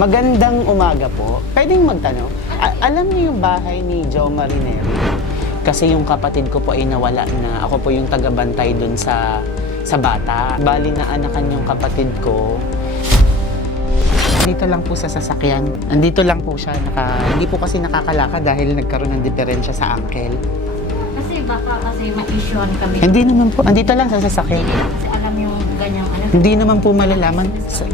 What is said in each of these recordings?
Magandang umaga po. Pwedeng magtanong, a- alam niyo yung bahay ni Joe Marinero? Kasi yung kapatid ko po ay nawala na ako po yung tagabantay dun sa sa bata. Bali na anakan yung kapatid ko. Dito lang po sa sasakyan. Andito lang po siya. Naka, hindi po kasi nakakalakad dahil nagkaroon ng diferensya sa ankle. Kasi baka kasi ma-issuean kami. Hindi naman po. Andito lang sa sasakyan. Hindi kasi alam yung ganyang ano. Hindi naman po malalaman. Sa,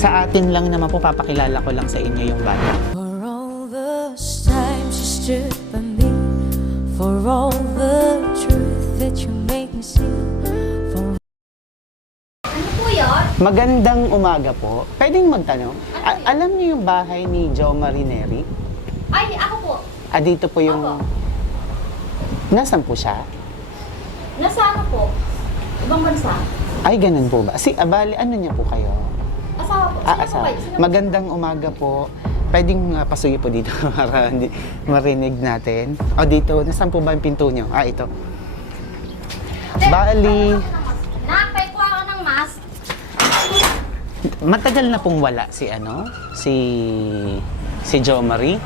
sa atin lang naman po, papakilala ko lang sa inyo yung bata. For all those times you stood by me, for all the truth that you make me see, for Ano po yun? Magandang umaga po. Pwedeng magtanong, a- alam niyo yung bahay ni Joe Marineri? Ay, ako po. Ah, dito po yung... Opo. Nasaan po siya? Nasa ano po? Ibang bansa. Ay, ganun po ba? Si, abali, ano niya po kayo? Ah, asawa. po? Magandang umaga po. Pwedeng uh, pasuyo po dito para hindi marinig natin. O dito, nasaan po ba yung pinto niyo? Ah, ito. Bali, Nakapay ko ako ng mask. matagal na pong wala si ano? Si... Si Joe Marie?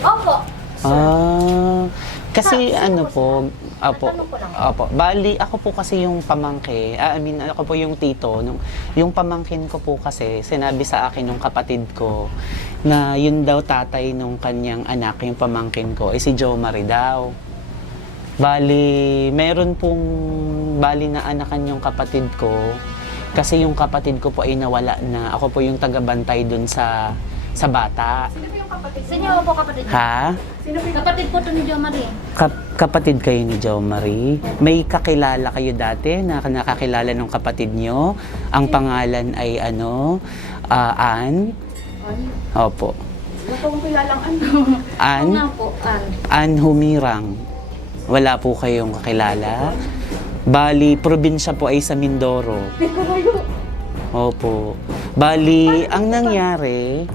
Opo. Ah, kasi Ah, ano po opo, opo, bali, ako po kasi yung pamangke, ah, I mean, ako po yung tito, nung, yung pamangkin ko po kasi, sinabi sa akin nung kapatid ko, na yun daw tatay nung kanyang anak, yung pamangkin ko, eh si Joe Marie daw. Bali, meron pong, bali na anakan yung kapatid ko, kasi yung kapatid ko po ay nawala na, ako po yung tagabantay dun sa, sa bata. Sino po kapatid niyo? Ha? Kapatid po to ni Jo Marie. Kap- kapatid kayo ni Jo Marie. May kakilala kayo dati na nakakilala ng kapatid nyo. Ang pangalan ay ano? Ah, Ann? Opo. Wala po kilalang ano. Ann? nga po, an. Ann Humirang. Wala po kayong kakilala? Bali, probinsya po ay sa Mindoro. Opo. Bali, ang nangyari,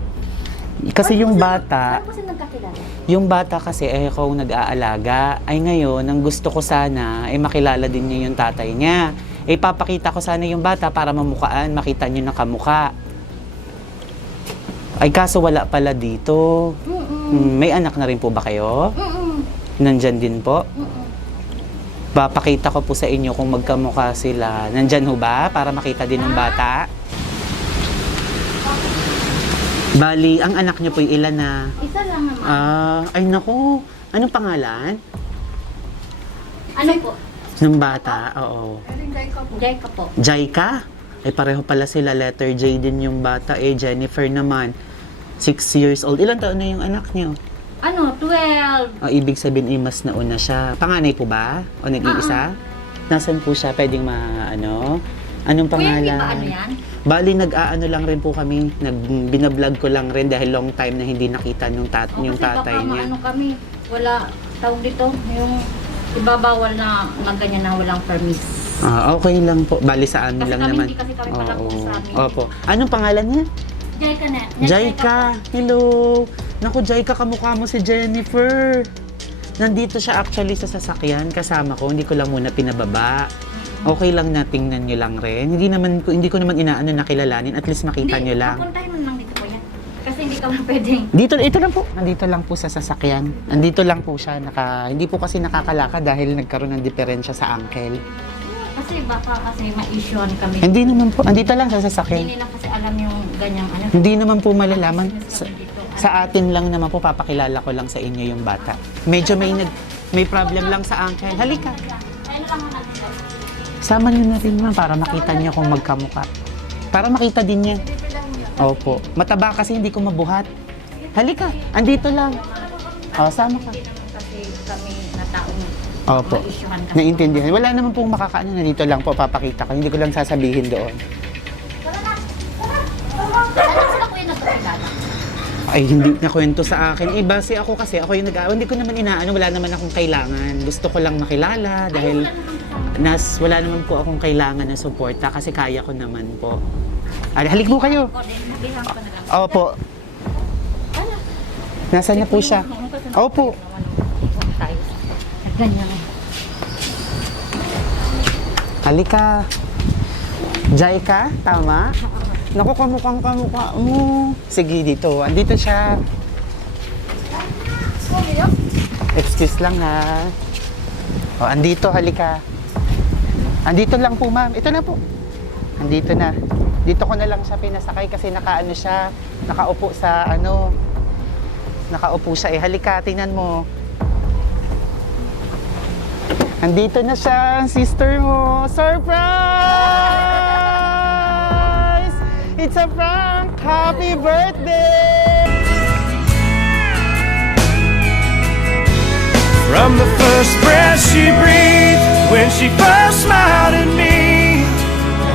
kasi yung bata, Ano po sila nagkakilala? Yung bata kasi ay ako nag-aalaga. Ay ngayon, ang gusto ko sana ay makilala din niya yung tatay niya. Eh papakita ko sana yung bata para mamukaan, makita niyo ng kamuka. Ay kaso wala pala dito. Hmm, may anak na rin po ba kayo? Mm-mm. Nandyan din po. Mm-mm. Papakita ko po sa inyo kung magkamukha sila. Nandyan ho ba? Para makita din ng bata. Bali, ang anak niyo po ilan na? Isa lang naman. Ah, ay naku. Anong pangalan? ano po? Ng bata, oo. Jai ka po. Jaika? Ay pareho pala sila, letter J din yung bata. Eh, Jennifer naman, 6 years old. Ilan taon na yung anak niyo? Ano, 12. Ah, ibig sabihin, ay mas nauna siya. Panganay po ba? O nag-iisa? Nasaan po siya? Pwedeng ma, ano? Anong Kuya, pangalan? ba ano yan? Bali, nag-aano lang rin po kami. Nag, binablog ko lang rin dahil long time na hindi nakita yung, tat, O, yung tatay baka niya. maano kami, wala, tawag dito, yung ibabawal na, na ganyan na walang permis. Ah, okay lang po. Bali sa amin Kasi lang kami, naman. hindi kasi kami pala po sa amin. Opo. Anong pangalan niya? Jai ka na. Jaika, hello. Naku, Jaika, kamukha mo si Jennifer. Nandito siya actually sa sasakyan kasama ko. Hindi ko lang muna pinababa. Okay lang na tingnan nyo lang rin. Hindi naman ko hindi ko naman inaano na kilalanin. At least makita nyo lang. Papuntahin mo lang dito po yan. Kasi hindi ka mo pwedeng. Dito, ito lang po. Nandito lang po sa sasakyan. Nandito lang po siya. Naka, hindi po kasi nakakalakad dahil nagkaroon ng diferensya sa ankle. Kasi baka kasi ma-issuean kami. Hindi naman po. Andito lang sa Hindi sasakyan. nila kasi alam yung ganyang ano. Hindi naman po malalaman. Sa, Dito. sa atin lang naman po, papakilala ko lang sa inyo yung bata. Medyo may nag, may problem lang sa ankle. Halika. Ayun lang ang natin. Sama niyo na rin ma'am para makita niyo kung magkamuka. Para makita din niya. Opo. Mataba kasi hindi ko mabuhat. Halika. Andito lang. O, sama ka. Kasi kami na Opo. Naintindihan. Wala naman pong makakaano na dito lang po. Papakita ko. Hindi ko lang sasabihin doon. Ay, hindi na kwento sa akin. Eh, base ako kasi, ako yung nag Hindi ko naman inaano, wala naman akong kailangan. Gusto ko lang makilala dahil nas, wala naman po akong kailangan na suporta kasi kaya ko naman po. Ali, halik mo kayo. Opo. Nasaan na po siya? Opo. Ganyan. Halika. Jaika, tama? Naku, kamukhang kamukha mo. Sige, dito. Andito siya. Excuse lang ha. O, andito, halika. Andito lang po, ma'am. Ito na po. Andito na. Dito ko na lang siya pinasakay kasi nakaano siya, nakaupo sa ano, nakaupo siya eh. Halika, tingnan mo. Andito na siya, sister mo. Surprise! It's a prank! Happy birthday! From the first breath she breathed, when she first smiled at me,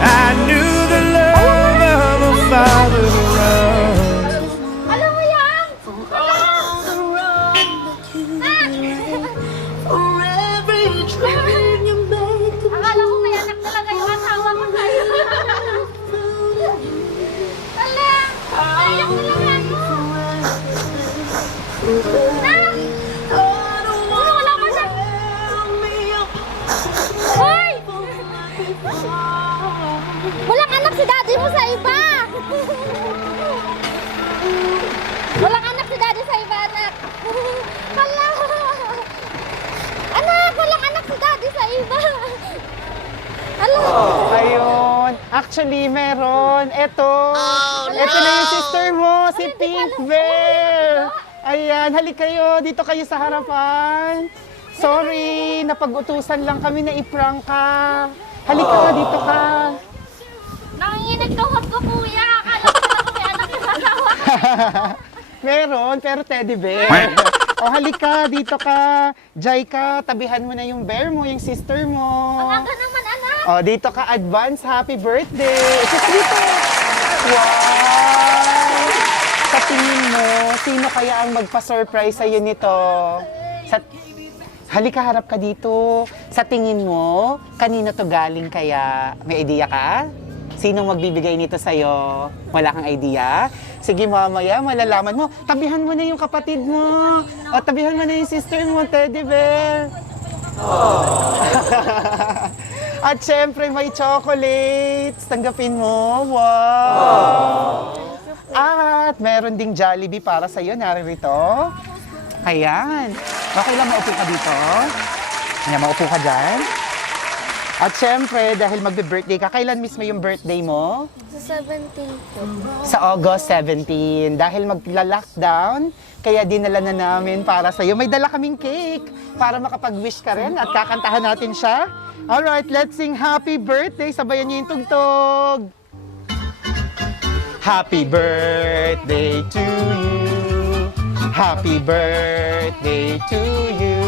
I knew the love of a father Dito kayo sa harapan. Sorry, napag-utusan lang kami na i-prank ka. Halika ka, dito ka. Nanginginig tuhod ko, kuya! Akala ko talaga may anak yung asawa ko! Meron, pero teddy bear. o halika, dito ka. Jai ka, tabihan mo na yung bear mo, yung sister mo. Aga naman, anak! O, dito ka, advance happy birthday. Ito ka dito. Wow! Tingin mo, sino kaya ang magpa-surprise sa'yo nito? Sa, halika, harap ka dito. Sa tingin mo, kanino to galing kaya? May idea ka? Sino magbibigay nito sa'yo? Wala kang idea? Sige, mamaya, malalaman mo. Tabihan mo na yung kapatid mo. O, tabihan mo na yung sister mo, teddy bear. At syempre, may chocolates. Tanggapin mo. Wow! At meron ding Jollibee para sa'yo. Naririto. Ayan. Okay lang maupo ka dito. Ayan, maupo ka dyan. At syempre, dahil magbe-birthday ka, kailan mismo yung birthday mo? Sa 17 po. Sa August 17. Dahil magla-lockdown, kaya dinala na namin para sa iyo. May dala kaming cake para makapag-wish ka rin at kakantahan natin siya. Alright, let's sing happy birthday. Sabayan niyo yung tugtog. Happy birthday to you. Happy birthday to you.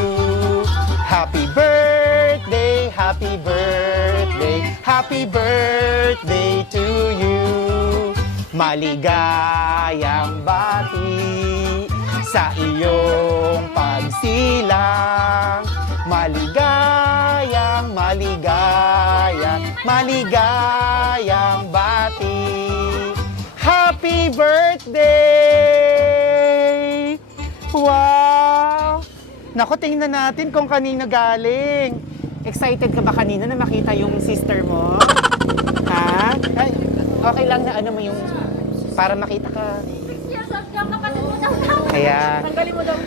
Happy birthday, happy birthday, happy birthday to you. Maligayang bati sa iyong pagsilang. Maligayang, maligayang, maligayang bati. Happy birthday! Wow! Naku, tingnan natin kung kanino galing. Excited ka ba kanina na makita yung sister mo? ha? Ay, okay lang na ano mo yung para makita ka. Years old kapatid mo daw. Kaya, Tanggalin mo daw.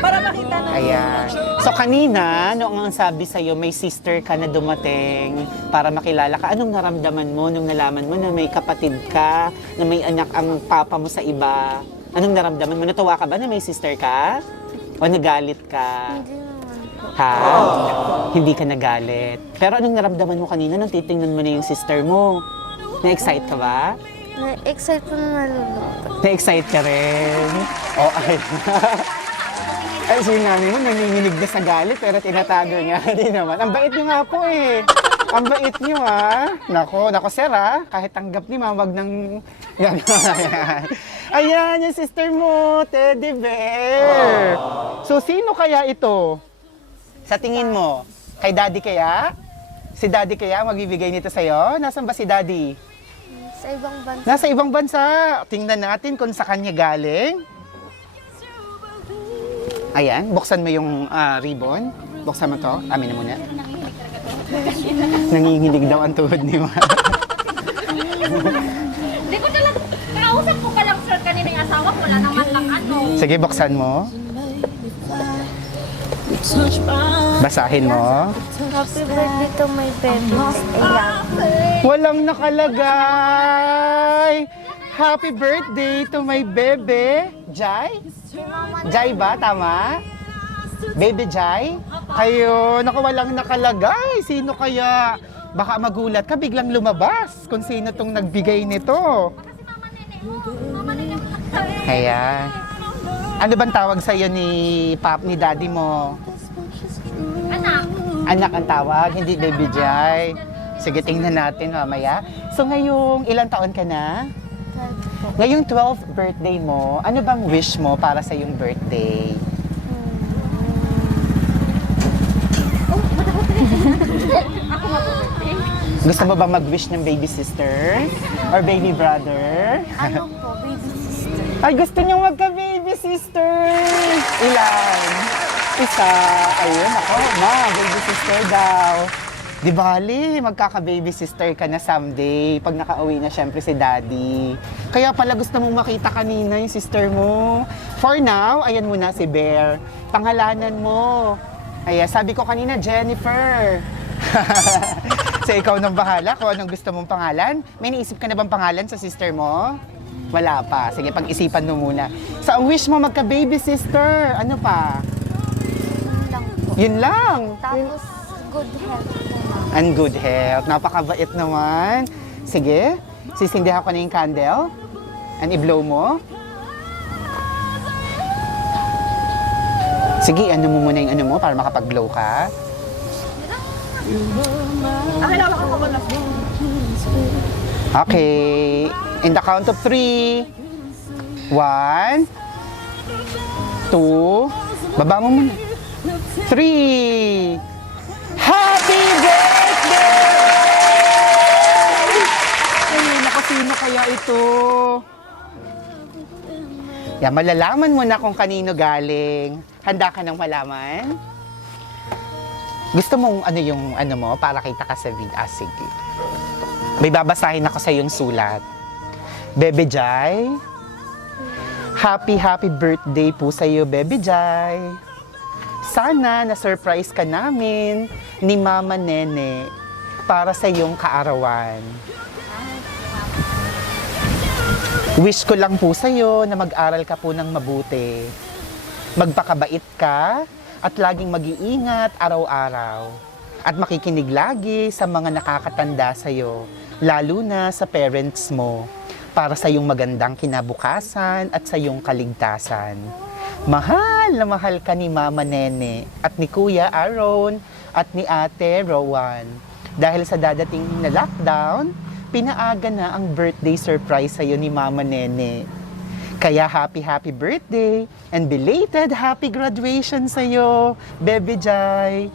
Para makita na. Ayan. So kanina, noong ang sabi sa'yo, may sister ka na dumating para makilala ka. Anong naramdaman mo nung nalaman mo na may kapatid ka, na may anak ang papa mo sa iba? Anong naramdaman mo? Natuwa ka ba na may sister ka? O nagalit ka? Hindi. Ha? Hindi ka nagalit. Pero anong naramdaman mo kanina nung titingnan mo na yung sister mo? Na-excite ka ba? Na-excite po na nalulungkot. Na-excite ka rin? O, ay. Ay, sinabi mo, nanginginig na sa galit, pero tinatago niya. Hindi naman. Ang bait niyo nga po eh. Ang bait niyo ha. Nako, nako sir ha. Kahit tanggap ni ma'am, wag nang... Yan. Ayan. Ayan, yung sister mo, teddy bear. So, sino kaya ito? Sa tingin mo? Kay daddy kaya? Si daddy kaya magbibigay nito sa'yo? Nasaan ba si daddy? Sa ibang bansa. Nasa ibang bansa. Tingnan natin kung sa kanya galing. Ayan, buksan mo yung ah, ribbon. Buksan mo to. Amin na muna. Nanginginig daw ang tuhod ni Ma. Hindi ko talaga, kausap ko pa lang sir kanina yung asawa ko, wala naman lang ano. Sige, buksan mo. Basahin mo. Happy birthday to my baby. Walang nakalagay. Happy birthday to my bebe. Jai? Jai ba? Tama? Baby Jai? Kayo, naku, walang nakalagay. Sino kaya? Baka magulat ka, biglang lumabas kung sino tong nagbigay nito. Kaya, ano bang tawag sa'yo ni pap, ni daddy mo? Anak, Anak ang tawag, hindi baby Jai. Sige, tingnan natin mamaya. So ngayong ilang taon ka na? Ngayong 12th birthday mo, ano bang wish mo para sa iyong birthday? Gusto mo ba mag-wish ng baby sister? Or baby brother? Ano po, baby sister? Ay, gusto niyong magka-baby sister! Ilan? Isa. Ayun, ako, ma, baby sister daw. Di bali, magkaka-baby sister ka na someday pag nakauwi na syempre si daddy. Kaya pala gusto mong makita kanina yung sister mo. For now, ayan muna si Bear. Pangalanan mo. Ayan, sabi ko kanina, Jennifer. so ikaw nang bahala kung anong gusto mong pangalan. May naisip ka na bang pangalan sa sister mo? Wala pa. Sige, pag-isipan mo muna. So, ang wish mo magka-baby sister, ano pa? Yun lang po. Yun lang. Tapos, good health. And good health. Napakabait naman. Sige, sisindihan ko na yung candle. And i-blow mo. Sige, ano mo muna yung ano mo para makapag-blow ka. Okay. In the count of three. One. Two. Baba mo muna. Three. Happy birthday! Kaya ito? Yan, malalaman mo na kung kanino galing. Handa ka nang malaman? Gusto mong ano yung ano mo para kita ka sa vid. Ah, sige. May babasahin ako sa yung sulat. Bebe Jai, happy happy birthday po sa iyo, Bebe Jai. Sana na-surprise ka namin ni Mama Nene para sa iyong kaarawan. Wish ko lang po sa iyo na mag-aral ka po ng mabuti. Magpakabait ka at laging mag-iingat araw-araw. At makikinig lagi sa mga nakakatanda sa iyo, lalo na sa parents mo, para sa iyong magandang kinabukasan at sa iyong kaligtasan. Mahal na mahal ka ni Mama Nene at ni Kuya Aaron at ni Ate Rowan. Dahil sa dadating na lockdown, pinaaga na ang birthday surprise sa'yo ni Mama Nene. Kaya happy happy birthday and belated happy graduation sa'yo, Bebe Jai.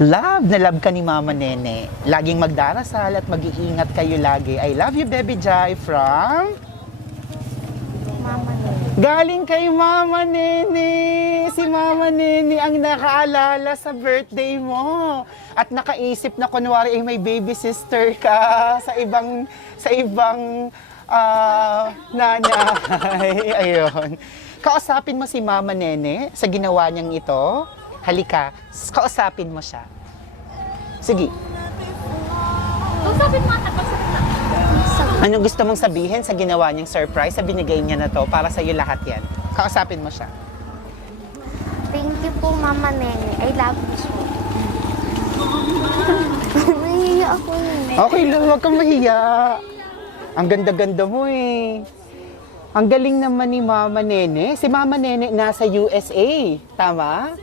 Love na love ka ni Mama Nene. Laging magdarasal at mag-iingat kayo lagi. I love you, Bebe Jai, from... Galing kay Mama Nene. Si Mama Nene ang nakaalala sa birthday mo. At nakaisip na kunwari ay may baby sister ka sa ibang sa ibang ah, nanay. Ayun. Kausapin mo si Mama Nene sa ginawa niyang ito. Halika, kausapin mo siya. Sige, kausapin mo anong gusto mong sabihin sa ginawa niyang surprise sa binigay niya na to para sa iyo lahat yan? Kausapin mo siya. Thank you po, Mama Nene. I love you so Nahiya ako nene. Okay lang, huwag kang mahiya. Ang ganda-ganda mo eh. Ang galing naman ni Mama Nene. Si Mama Nene nasa USA, tama?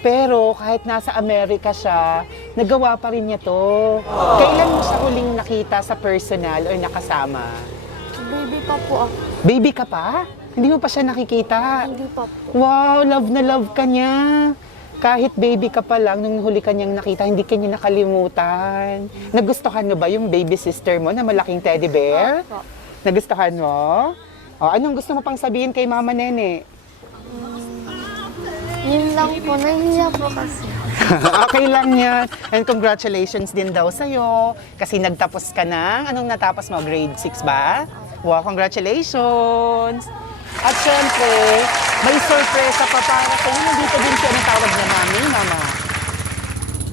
Pero kahit nasa Amerika siya, nagawa pa rin niya to. Kailan mo siya huling nakita sa personal or nakasama? Baby pa po ako. Baby ka pa? Hindi mo pa siya nakikita? Hindi pa po. Wow, love na love ka niya. Kahit baby ka pa lang, nung huli ka niyang nakita, hindi ka niya nakalimutan. Nagustuhan mo ba yung baby sister mo na malaking teddy bear? Opo. Nagustuhan mo? O, anong gusto mo pang sabihin kay Mama Nene? Yun lang po. Nahiya po kasi. okay lang yan. And congratulations din daw sa'yo. Kasi nagtapos ka ng, anong natapos mo? Grade 6 ba? Wow, congratulations! At syempre, may sorpresa pa para sa inyo. Nandito din si, anong tawag niya, mami, mama?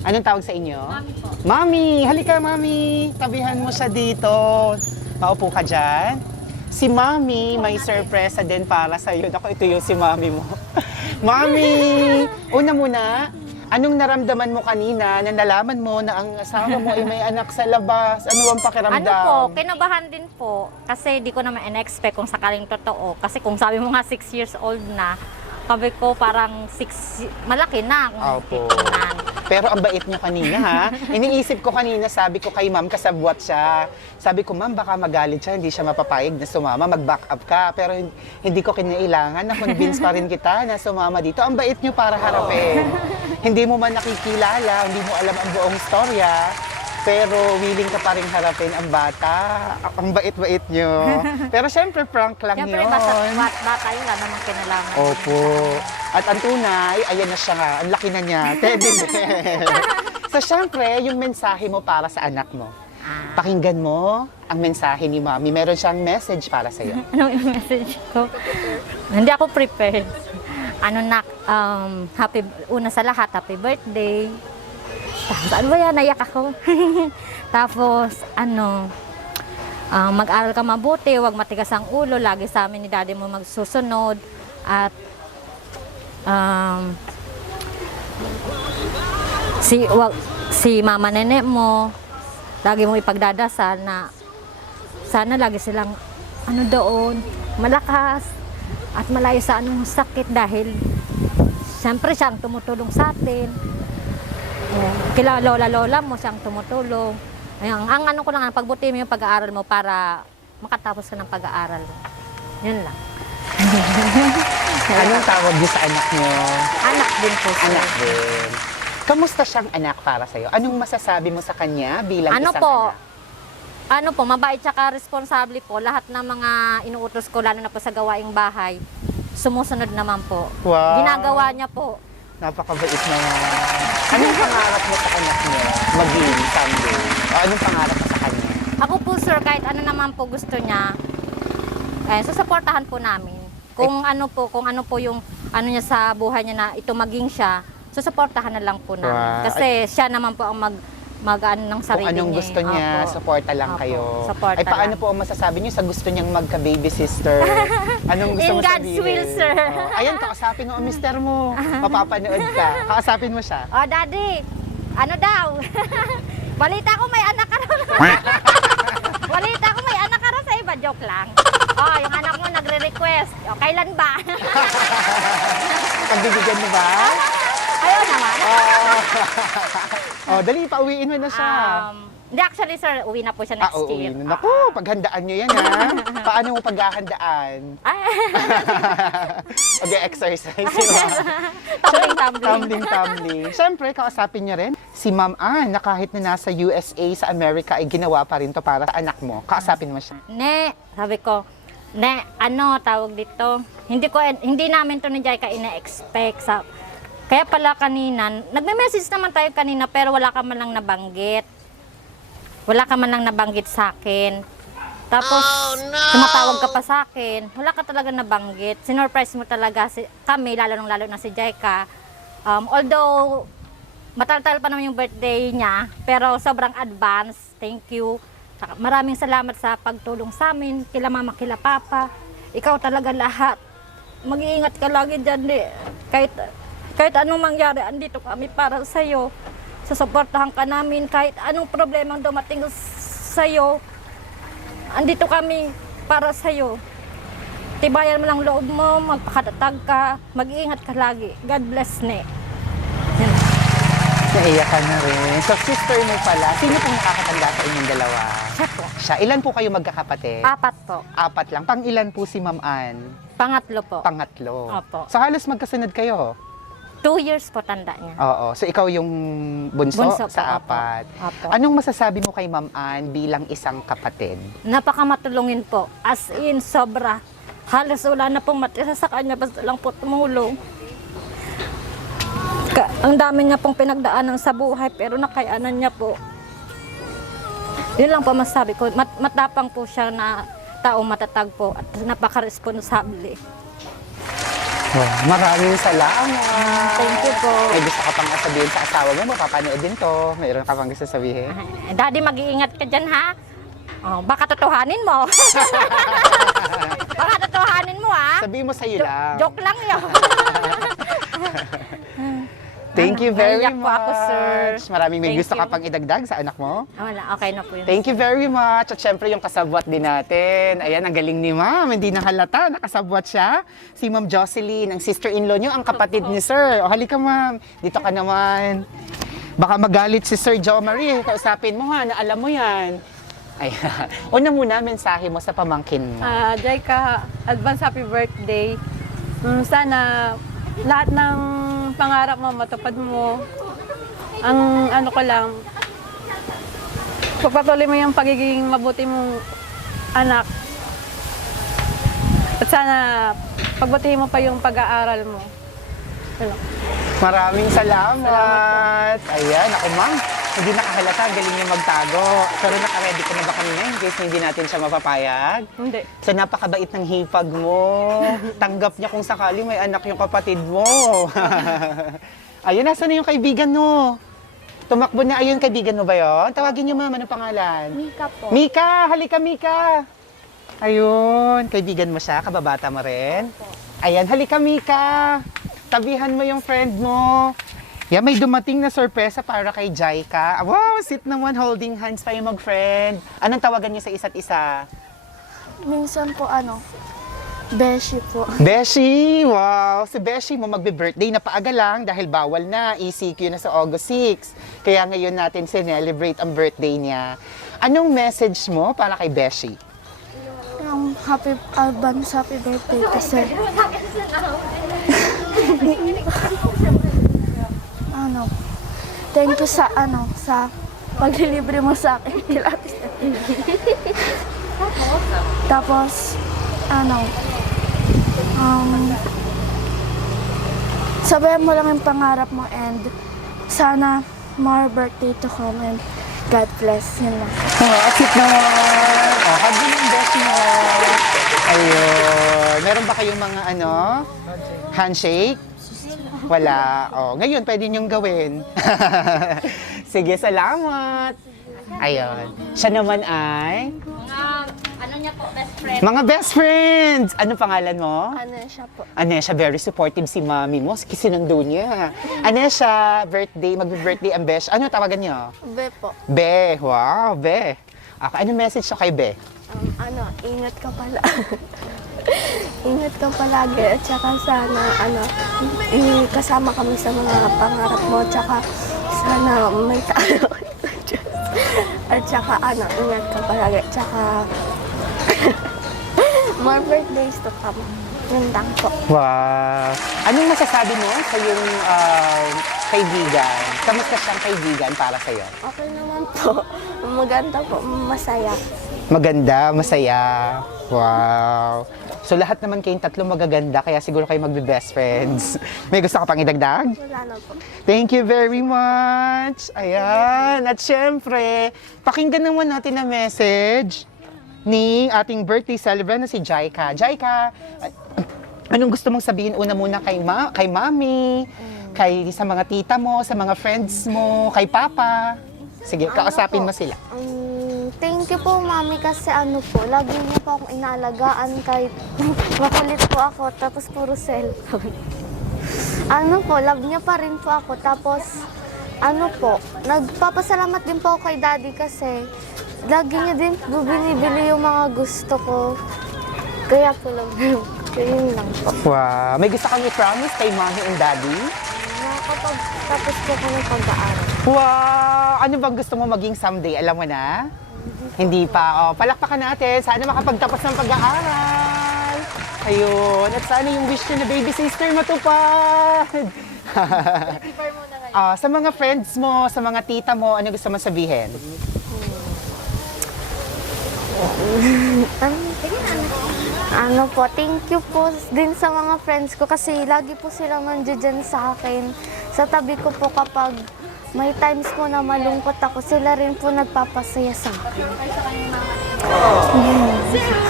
Anong tawag sa inyo? Mami po. Mami, halika mami. Tabihan mo siya dito. Paupo ka dyan. Si Mami, may sorpresa din para sa iyo. Ako, ito yung si Mami mo. Mami, una muna, anong naramdaman mo kanina na nalaman mo na ang asawa mo ay may anak sa labas? Ano ang pakiramdam? Ano po, kinabahan din po kasi di ko naman in-expect kung sakaling totoo. Kasi kung sabi mo nga 6 years old na, sabi ko parang 6, malaki na Opo. Pero ang bait niya kanina ha. Iniisip ko kanina, sabi ko kay ma'am, kasabwat siya. Sabi ko, ma'am, baka magalit siya, hindi siya mapapayag na sumama, mag-back up ka. Pero hin- hindi ko kinailangan, na-convince pa rin kita na sumama dito. Ang bait niyo para harapin. hindi mo man nakikilala, hindi mo alam ang buong storya. Pero willing ka pa rin harapin ang bata. Ang bait-bait niyo. Pero syempre, prank lang Siyempre, yun. basta bat- bata yun, wala namang kinalaman. Opo. At ang tunay, ayan na siya nga. Ang laki na niya. Teddy bear. so, syempre, yung mensahe mo para sa anak mo. Ah. Pakinggan mo ang mensahe ni Mami. Meron siyang message para sa iyo. Anong i-message ko? Hindi ako prepared. Ano na, um, happy, una sa lahat, happy birthday. Ano ba yan, nayak ako. Tapos, ano, ah, mag-aral ka mabuti, huwag matigas ang ulo, lagi sa amin ni daddy mo magsusunod. At, um, si, wag, si mama nene mo, lagi mo ipagdadasal na sana lagi silang ano doon, malakas at malayo sa anong sakit dahil siyempre siyang tumutulong sa atin. Kila lola-lola mo siyang tumutulong. Ayan, ang ano ko lang, pagbuti mo yung pag-aaral mo para makatapos ka ng pag-aaral mo. Yun lang. Anong tawag niyo sa anak niyo? Anak din po siya. Anak din. Kamusta siyang anak para sa iyo? Anong masasabi mo sa kanya bilang Ano isang po? anak? Ano po, mabait tsaka responsable po. Lahat ng mga inuutos ko, lalo na po sa gawaing bahay, sumusunod naman po. Wow. Ginagawa niya po. Napakabait naman. Anong pangarap mo sa anak niyo? Maging someday. O anong pangarap mo sa kanya? Ako po sir, kahit ano naman po gusto niya, eh, susuportahan po namin. Kung ano po, kung ano po yung ano niya sa buhay niya na ito maging siya, susuportahan na lang po namin. Wow. Kasi siya naman po ang mag mag ano ng Kung sarili anong niya. gusto niya, Opo. suporta lang Opo, kayo. suporta Ay, paano lang. po ang masasabi niyo sa gusto niyang magka-baby sister? Anong gusto In mo God's sabihin? will, sir. Oh, ayan, kausapin mo ang mister mo. Mapapanood ka. Kausapin mo siya. Oh, daddy, ano daw? Balita ko may anak ka raw. Balita ko may anak ka raw sa iba. Joke lang. Oh, yung anak mo nagre-request. Oh, kailan ba? Pagbibigyan mo ba? Naman. Oh, dali, pauwiin mo na siya. Um, hindi, actually, sir, uwi na po siya ah, next oo, year. uwi na. Naku, paghandaan niyo yan, ha? Paano mo paghahandaan? Ay, Mag-exercise, di ba? tumbling, tumbling. Tumbling, tumbling. Siyempre, kausapin niya rin si Ma'am Ann na kahit na nasa USA, sa Amerika, ay ginawa pa rin to para sa anak mo. Kausapin mo siya. Ne, sabi ko, ne, ano, tawag dito, hindi ko, hindi namin to ni Jaika ina-expect sa, kaya pala kanina, nagme-message naman tayo kanina pero wala ka man lang nabanggit. Wala ka man lang nabanggit sa akin. Tapos, tumatawag ka pa sa akin, wala ka talaga nabanggit. Sinurprise mo talaga si, kami, lalo nung lalo na si Jaika. Um, although, matal-tal pa naman yung birthday niya, pero sobrang advance. Thank you. Maraming salamat sa pagtulong sa amin, kila mama, kila papa. Ikaw talaga lahat. Mag-iingat ka lagi dyan, di. Kahit, kahit anong mangyari, andito kami para sa'yo. Susuportahan ka namin kahit anong problemang dumating sa'yo. Andito kami para sa'yo. Tibayan mo lang loob mo, magpakatatag ka, mag-iingat ka lagi. God bless, ne. Naiyak ka na rin. So, sister mo pala, sino pong nakakatanda sa inyong dalawa? Siya po. Siya. Ilan po kayo magkakapatid? Apat po. Apat lang. Pang ilan po si Ma'am Ann? Pangatlo po. Pangatlo. Opo. So, halos magkasunod kayo? Two years po tanda niya. Oo. So, ikaw yung bunso, Bunso po, sa opo. apat. Opo. Anong masasabi mo kay Ma'am Ann bilang isang kapatid? Napakamatulungin po. As in, sobra. Halos wala na pong matira sa kanya, basta lang po tumulong. Ka- Ang dami niya pong pinagdaanan sa buhay pero nakayanan niya po. Yun lang po masabi ko. Mat matapang po siya na tao matatag po at napaka-responsable. Maraming salamat. Thank you po. May gusto ka pang sabihin sa asawa mo, mapapanood din to. Mayroon ka pang gusto sabihin? Daddy, mag-iingat ka dyan ha. Oh, baka totohanin mo. baka totohanin mo ha. Sabihin mo sa'yo Jo- lang. joke lang yun. Thank you very Naiyak po much. ako, sir. Maraming may Thank gusto you. ka pang idagdag sa anak mo? Ah, Wala, okay na po yun. Thank you very much. At syempre yung kasabwat din natin. Ayan, ang galing ni ma'am. Hindi na halata, nakasabwat siya. Si ma'am Jocelyn, ang sister-in-law niyo, ang kapatid ni sir. O halika ma'am, dito ka naman. Baka magalit si Sir Jo Marie. Kausapin mo ha, na alam mo yan. Ayan. Una muna, mensahe mo sa pamangkin mo. Ah, Jaika, advance happy birthday. Mm, sana lahat ng pangarap mo matupad mo. Ang ano ko lang, pagpatuloy mo yung pagiging mabuti mong anak. At sana pagbutihin mo pa yung pag-aaral mo. Ano? Maraming salamat. Ayan, ako ma'am. Hindi nakahalata, ang galing niya magtago. Pero nakaready ka na ba kanina in case hindi natin siya mapapayag? Hindi. Sa napakabait ng hipag mo. Tanggap niya kung sakali may anak yung kapatid mo. ayun, nasa na yung kaibigan mo? Tumakbo na, ayun, kaibigan mo ba yon? Tawagin niyo ma'am, anong pangalan? Mika po. Mika, halika Mika. Ayun, kaibigan mo siya, kababata mo rin. Ayan, halika Mika. Tabihan mo yung friend mo. Yeah, may dumating na sorpresa para kay Jaika. Wow, sit naman holding hands tayo mag-friend. Anong tawagan niyo sa isa't isa? Minsan po ano, Beshi po. Beshi! Wow! Si Beshi mo magbe-birthday na paaga lang dahil bawal na. ECQ na sa August 6. Kaya ngayon natin celebrate ang birthday niya. Anong message mo para kay Beshi? Yung happy advance happy birthday to sir. ano, thank you sa ano, sa paglilibre mo sa akin. Pilates. Tapos, ano, um, sabayan mo lang yung pangarap mo and sana more birthday to come and God bless. Yun lang. Oh, sit naman! Oh! Ayun. Meron ba kayong mga ano? Handshake? Wala. Oh, ngayon pwede niyong gawin. Sige, salamat. Ayun. Siya naman ay Mga, ano niya po, best friend. mga best friends. Ano pangalan mo? Ano siya po? Anesha, very supportive si mami mo. Sinundo niya. Anesha, birthday, magbe-birthday ang Besh. Ano tawagan niyo? Be po. Be. Wow, Be. Ako, ano message siya kay Be? Um, ano, ingat ka pala. ingat ka palagi at saka sana ano, i- kasama kami sa mga pangarap mo at saka sana may Diyos. At saka ano, ingat ka palagi at saka more birthdays to come. Yun lang po. Wow. Anong masasabi mo sa yung ah, kaibigan? Kamusta siyang kaibigan para sa'yo? Okay naman po. Maganda po. Masaya. Maganda, masaya. Wow. So lahat naman kayong tatlo magaganda, kaya siguro kayo magbe-best friends. May gusto ka pang idagdag? Wala na po. Thank you very much. Ayan. At syempre, pakinggan naman natin na message ni ating birthday celebrant na si Jaika. Jaika, anong gusto mong sabihin una muna kay, ma kay mami, kay sa mga tita mo, sa mga friends mo, kay papa? Sige, kausapin mo sila. Um, thank you po, mami, kasi ano po, lagi niyo po akong inaalagaan kahit makulit po ako, tapos puro cellphone. ano po, love niya pa rin po ako, tapos ano po, nagpapasalamat din po ako kay daddy kasi lagi niya din po binibili yung mga gusto ko. Kaya po lang, yun lang po. Wow. May gusto kang i-promise kay mommy and daddy? Nakakapag-tapos po ko ng pag-aaral. Wow! Ano bang gusto mo maging someday? Alam mo na? Hindi pa. Oh, palakpakan natin. Sana makapagtapos ng pag-aaral. Ayun. At sana yung wish niya na baby sister matupad. Ah, sa mga friends mo, sa mga tita mo, ano gusto mo sabihin? Ano po, thank you po din sa mga friends ko kasi lagi po silang nandiyan sa akin sa tabi ko po kapag may times po na malungkot ako, sila rin po nagpapasaya sa akin.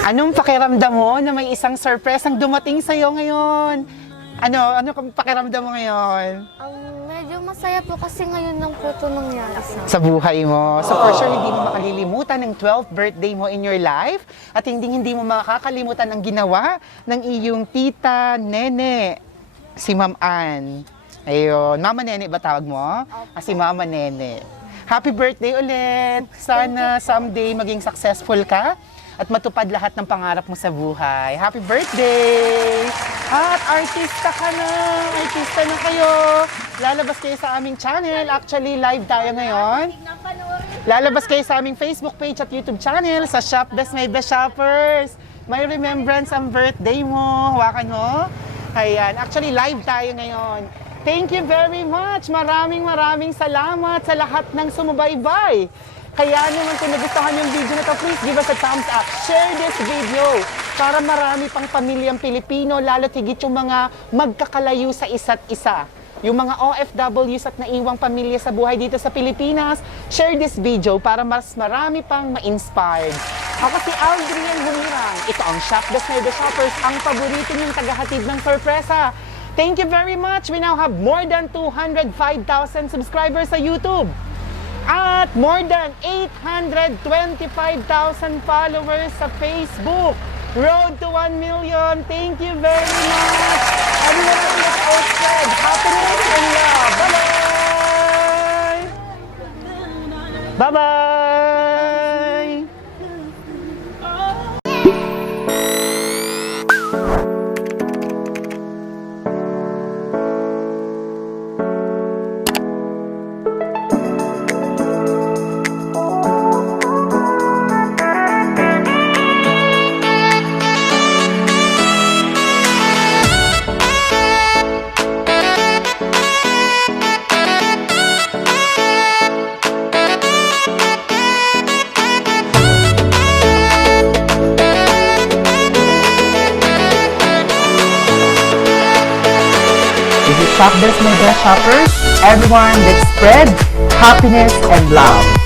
Anong pakiramdam mo na may isang surprise ang dumating sa'yo ngayon? Ano, ano kang pakiramdam mo ngayon? Ang medyo masaya po kasi ngayon lang po ito nangyari sa sa buhay mo. So for sure, hindi mo makalilimutan ang 12th birthday mo in your life at hindi hindi mo makakalimutan ang ginawa ng iyong tita, nene, si Ma'am Ann. Ayun, Mama Nene ba tawag mo? Ah, si Mama Nene. Happy birthday ulit! Sana someday maging successful ka at matupad lahat ng pangarap mo sa buhay. Happy birthday! At artista ka na! Artista na kayo! Lalabas kayo sa aming channel. Actually, live tayo ngayon. Lalabas kayo sa aming Facebook page at YouTube channel sa Shop Best My Best Shoppers. May remembrance ang birthday mo. Hawakan mo. Ayan. Actually, live tayo ngayon. Thank you very much. Maraming maraming salamat sa lahat ng sumubaybay. Kaya naman kung nagustuhan yung video na to, please give us a thumbs up. Share this video para marami pang pamilyang Pilipino, lalo't higit yung mga magkakalayo sa isa't isa. Yung mga OFWs at naiwang pamilya sa buhay dito sa Pilipinas, share this video para mas marami pang ma-inspired. Ako si Aldrian Humirang. Ito ang Shop the Snyder Shoppers, ang paborito niyong tagahatid ng sorpresa. Thank you very much. We now have more than 205,000 subscribers sa YouTube. At more than 825,000 followers sa Facebook. Road to 1 million. Thank you very much. Let's all spread happiness and love. Bye-bye. Bye-bye. Shop My Best Shoppers. Everyone, let's spread happiness and love.